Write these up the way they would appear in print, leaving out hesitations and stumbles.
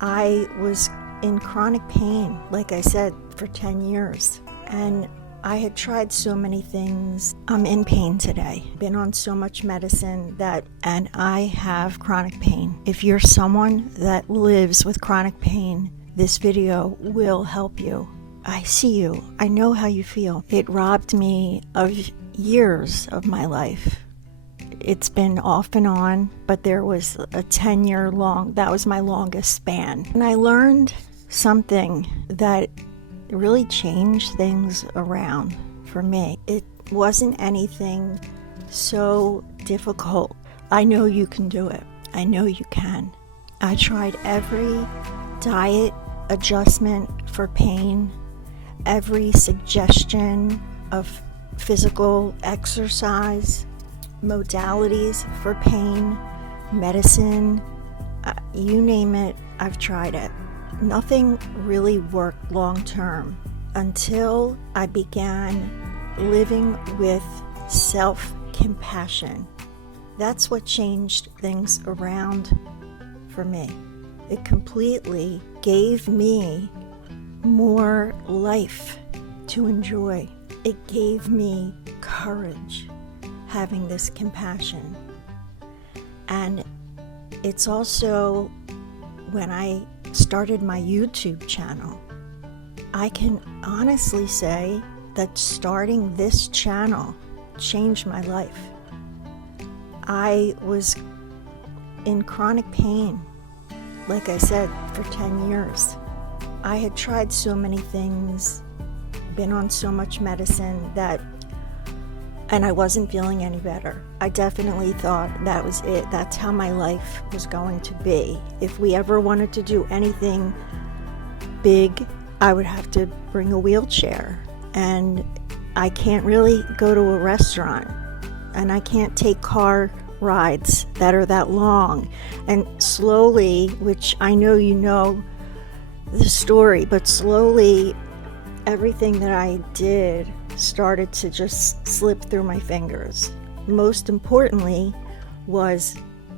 I was in chronic pain, like I said, for 10 years. And I had tried so many things. I'm in pain today. Been on so much medicine and I have chronic pain. If you're someone that lives with chronic pain, this video will help you. I see you. I know how you feel. It robbed me of years of my life. It's been off and on, but there was a 10-year long, that was my longest span. And I learned something that really changed things around for me. It wasn't anything so difficult. I know you can do it. I know you can. I tried every diet adjustment for pain, every suggestion of physical exercise, modalities for pain, medicine, you name it, I've tried it. Nothing really worked long term until I began living with self-compassion. That's what changed things around for me. It completely gave me more life to enjoy. It gave me courage, having this compassion. And it's also when I started my YouTube channel, I can honestly say that starting this channel changed my life. I was in chronic pain, like I said, for 10 years. I had tried so many things, been on so much medicine and I wasn't feeling any better. I definitely thought that was it. That's how my life was going to be. If we ever wanted to do anything big, I would have to bring a wheelchair. And I can't really go to a restaurant. And I can't take car rides that are that long. And slowly, which I know you know the story, but slowly everything that I did started to just slip through my fingers. Most importantly was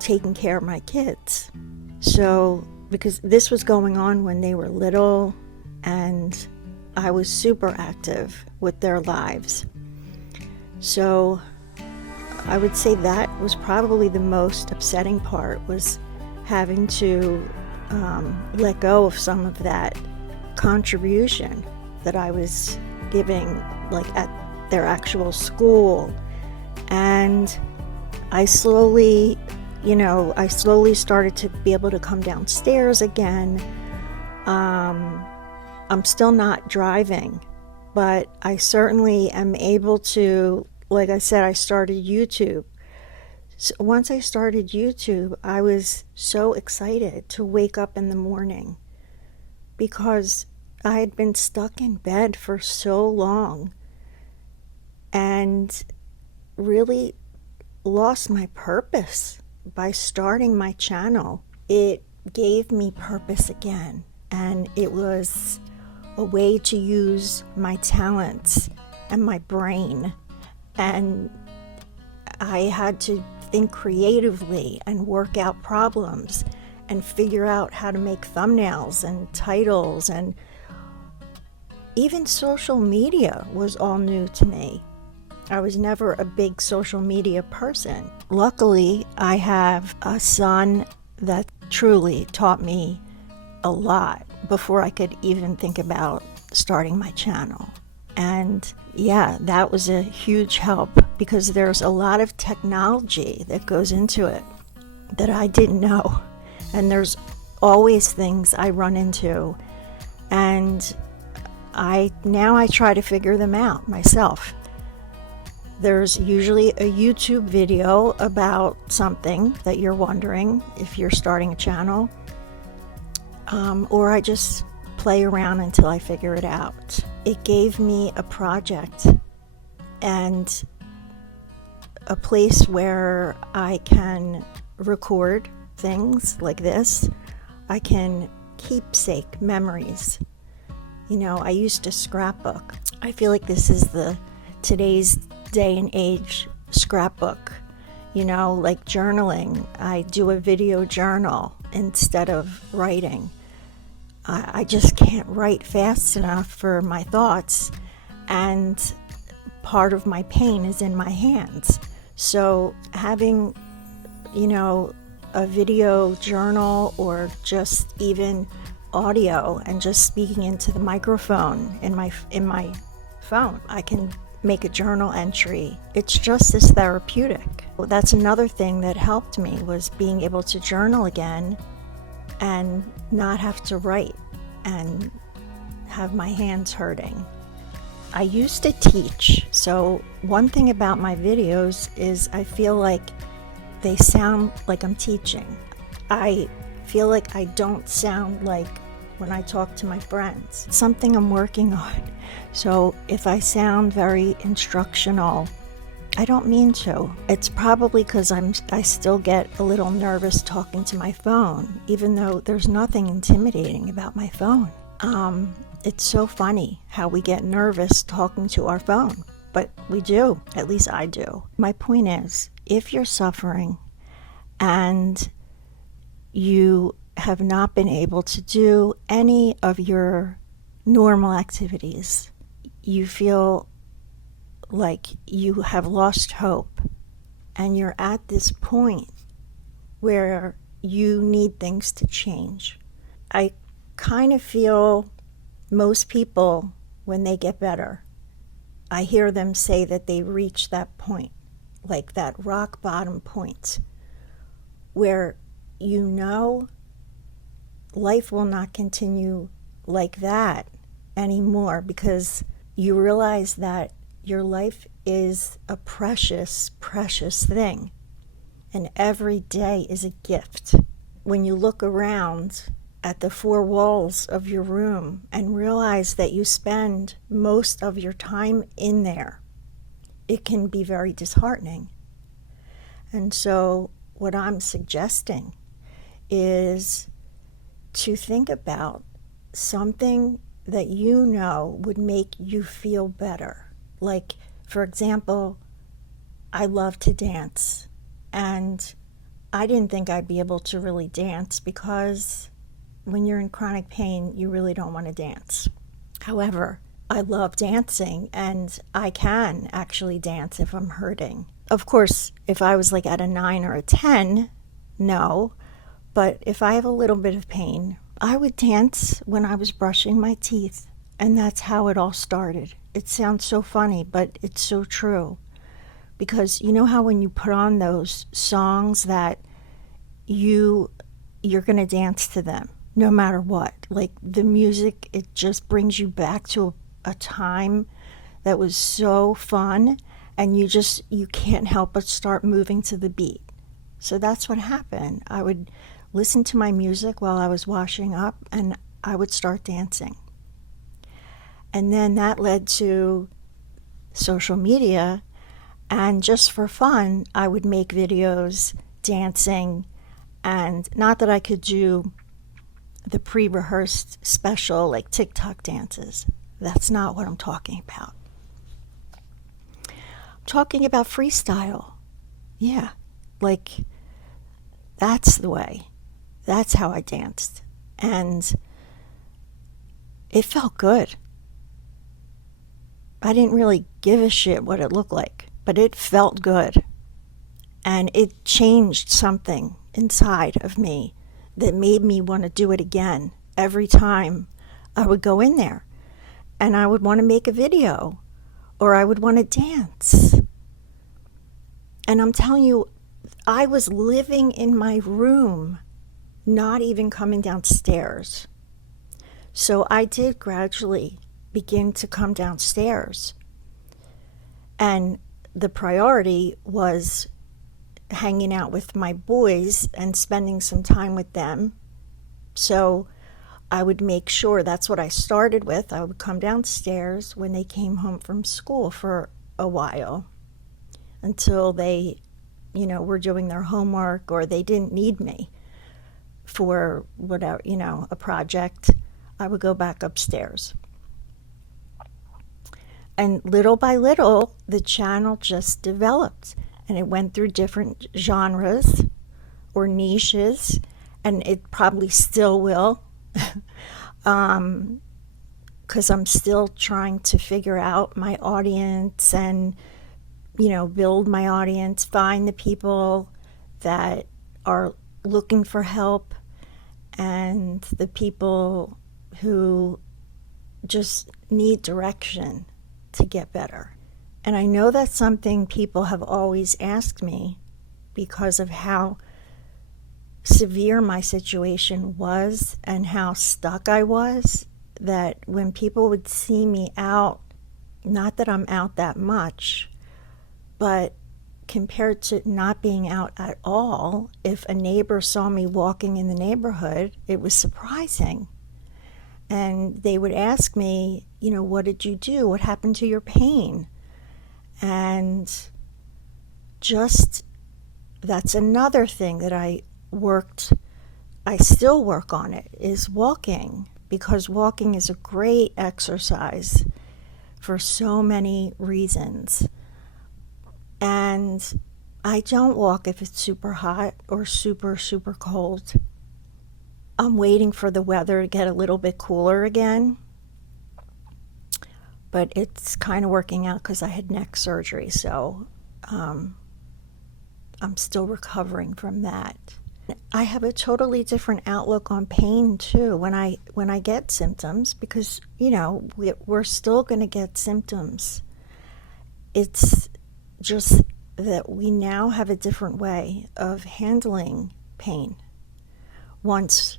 taking care of my kids. So, because this was going on when they were little and I was super active with their lives. So I would say that was probably the most upsetting part, was having to let go of some of that contribution that I was giving, like at their actual school. And I slowly started to be able to come downstairs again. I'm still not driving, but I certainly am able to, like I said, I started YouTube. So once I started YouTube, I was so excited to wake up in the morning because I had been stuck in bed for so long and really lost my purpose by starting my channel. It gave me purpose again, and it was a way to use my talents and my brain. And I had to think creatively and work out problems and figure out how to make thumbnails and titles, and even social media was all new to me. I was never a big social media person. Luckily, I have a son that truly taught me a lot before I could even think about starting my channel. And yeah, that was a huge help because there's a lot of technology that goes into it that I didn't know. And there's always things I run into, and I try to figure them out myself. There's usually a YouTube video about something that you're wondering if you're starting a channel, or I just play around until I figure it out. It gave me a project and a place where I can record things like this. I can keepsake memories. You know, I used to scrapbook. I feel like this is today's day and age scrapbook. You know, like journaling. I do a video journal instead of writing. I just can't write fast enough for my thoughts, and part of my pain is in my hands. So having, a video journal or just even audio and just speaking into the microphone in my phone, I can make a journal entry. It's just as therapeutic. That's another thing that helped me, was being able to journal again and not have to write and have my hands hurting. I used to teach, so one thing about my videos is I feel like they sound like I'm teaching. I feel like I don't sound like when I talk to my friends. It's something I'm working on. So if I sound very instructional, I don't mean to. It's probably because I still get a little nervous talking to my phone, even though there's nothing intimidating about my phone. It's so funny how we get nervous talking to our phone, but we do. At least I do. My point is, if you're suffering and you have not been able to do any of your normal activities, you feel like you have lost hope, and you're at this point where you need things to change. I kind of feel most people, when they get better, I hear them say that they reach that point, like that rock bottom point, where life will not continue like that anymore, because you realize that your life is a precious, precious thing, and every day is a gift. When you look around at the four walls of your room and realize that you spend most of your time in there, it can be very disheartening. And so what I'm suggesting is to think about something that you know would make you feel better. Like, for example, I love to dance, and I didn't think I'd be able to really dance because when you're in chronic pain, you really don't want to dance. However, I love dancing, and I can actually dance if I'm hurting. Of course, if I was like at a 9 or a 10, no. But if I have a little bit of pain, I would dance when I was brushing my teeth. And that's how it all started. It sounds so funny, but it's so true. Because you know how when you put on those songs that you're going to dance to them no matter what. Like the music, it just brings you back to a time that was so fun, and you can't help but start moving to the beat. So that's what happened. I would listen to my music while I was washing up, and I would start dancing. And then that led to social media, and just for fun, I would make videos dancing. And not that I could do the pre-rehearsed special like TikTok dances. That's not what I'm talking about. I'm talking about freestyle. Yeah, like that's the way. That's how I danced. And it felt good. I didn't really give a shit what it looked like, but it felt good. And it changed something inside of me that made me want to do it again every time I would go in there. And I would want to make a video, or I would want to dance. And I'm telling you, I was living in my room, not even coming downstairs. So I did gradually begin to come downstairs. And the priority was hanging out with my boys and spending some time with them. So I would make sure that's what I started with. I would come downstairs when they came home from school for a while until they, were doing their homework, or they didn't need me for whatever, a project. I would go back upstairs. And little by little, the channel just developed, and it went through different genres or niches, and it probably still will. because I'm still trying to figure out my audience and, build my audience, find the people that are looking for help and the people who just need direction to get better. And I know that's something people have always asked me because of how severe my situation was and how stuck I was, that when people would see me out, not that I'm out that much, but compared to not being out at all, if a neighbor saw me walking in the neighborhood, it was surprising. And they would ask me, what did you do? What happened to your pain? And just, that's another thing that I still work on it, is walking, because walking is a great exercise for so many reasons. And I don't walk if it's super hot or super, super cold. I'm waiting for the weather to get a little bit cooler again. But it's kind of working out because I had neck surgery, so I'm still recovering from that. I have a totally different outlook on pain too when I get symptoms, because we're still going to get symptoms. It's just that we now have a different way of handling pain once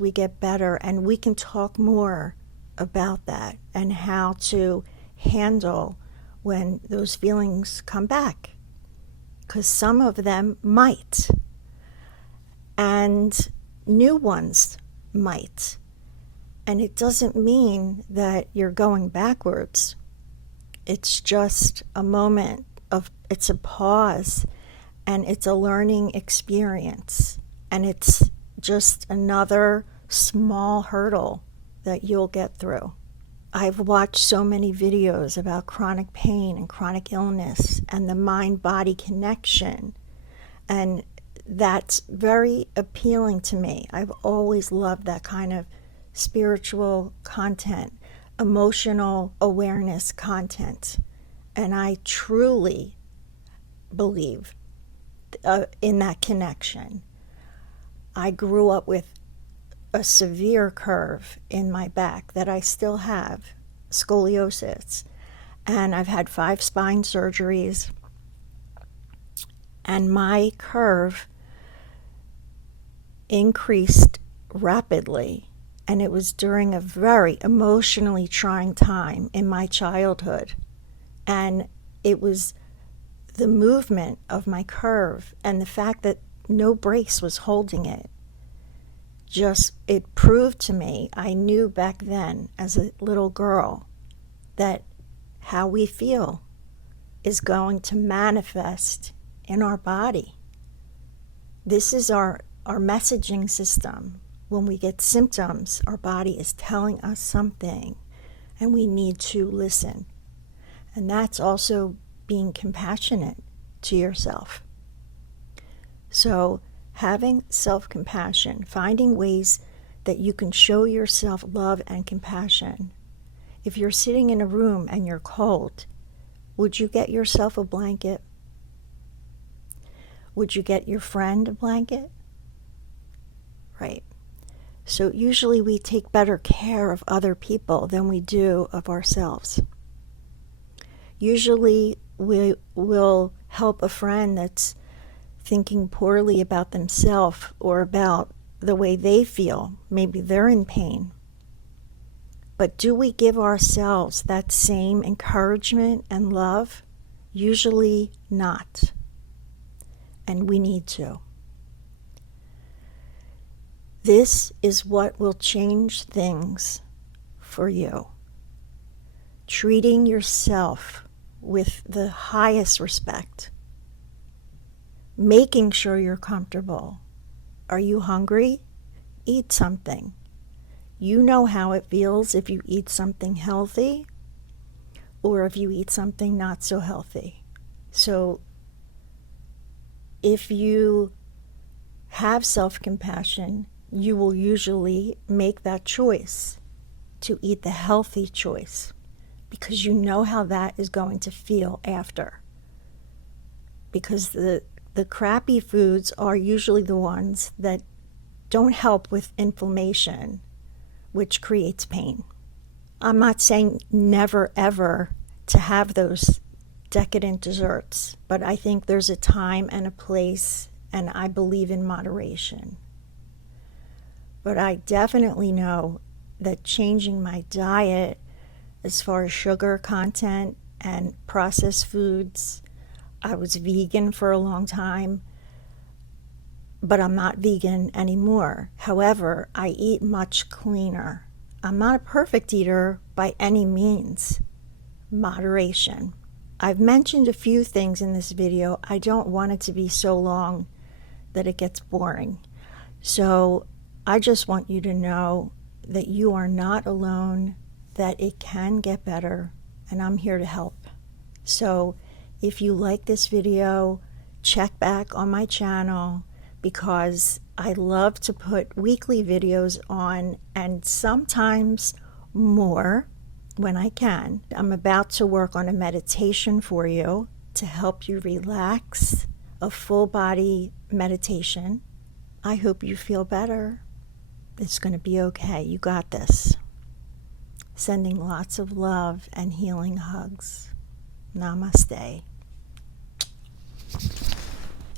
we get better, and we can talk more about that and how to handle when those feelings come back, because some of them might and new ones might, and it doesn't mean that you're going backwards. It's just a moment it's a pause, and it's a learning experience, and it's just another small hurdle that you'll get through. I've watched so many videos about chronic pain and chronic illness and the mind-body connection, and that's very appealing to me. I've always loved that kind of spiritual content, emotional awareness content, and I truly believe in that connection. I grew up with a severe curve in my back that I still have, scoliosis, and I've had 5 spine surgeries, and my curve increased rapidly, and it was during a very emotionally trying time in my childhood, and it was the movement of my curve and the fact that no brace was holding it. It proved to me, I knew back then as a little girl, that how we feel is going to manifest in our body. This is our messaging system. When we get symptoms, our body is telling us something, and we need to listen. And that's also being compassionate to yourself. So having self-compassion, finding ways that you can show yourself love and compassion. If you're sitting in a room and you're cold, would you get yourself a blanket? Would you get your friend a blanket? Right. So usually we take better care of other people than we do of ourselves. Usually we will help a friend that's thinking poorly about themselves or about the way they feel. Maybe they're in pain. But do we give ourselves that same encouragement and love? Usually not. And we need to. This is what will change things for you. Treating yourself with the highest respect. Making sure you're comfortable. Are you hungry? Eat something. You know how it feels if you eat something healthy or if you eat something not so healthy. So if you have self-compassion, you will usually make that choice to eat the healthy choice because you know how that is going to feel after. Because the crappy foods are usually the ones that don't help with inflammation, which creates pain. I'm not saying never ever to have those decadent desserts, but I think there's a time and a place, and I believe in moderation. But I definitely know that changing my diet as far as sugar content and processed foods, I was vegan for a long time, but I'm not vegan anymore. However, I eat much cleaner. I'm not a perfect eater by any means. Moderation. I've mentioned a few things in this video. I don't want it to be so long that it gets boring. So I just want you to know that you are not alone, that it can get better, and I'm here to help. So if you like this video, check back on my channel, because I love to put weekly videos on, and sometimes more when I can. I'm about to work on a meditation for you to help you relax, a full body meditation. I hope you feel better. It's going to be okay. You got this. Sending lots of love and healing hugs. Namaste.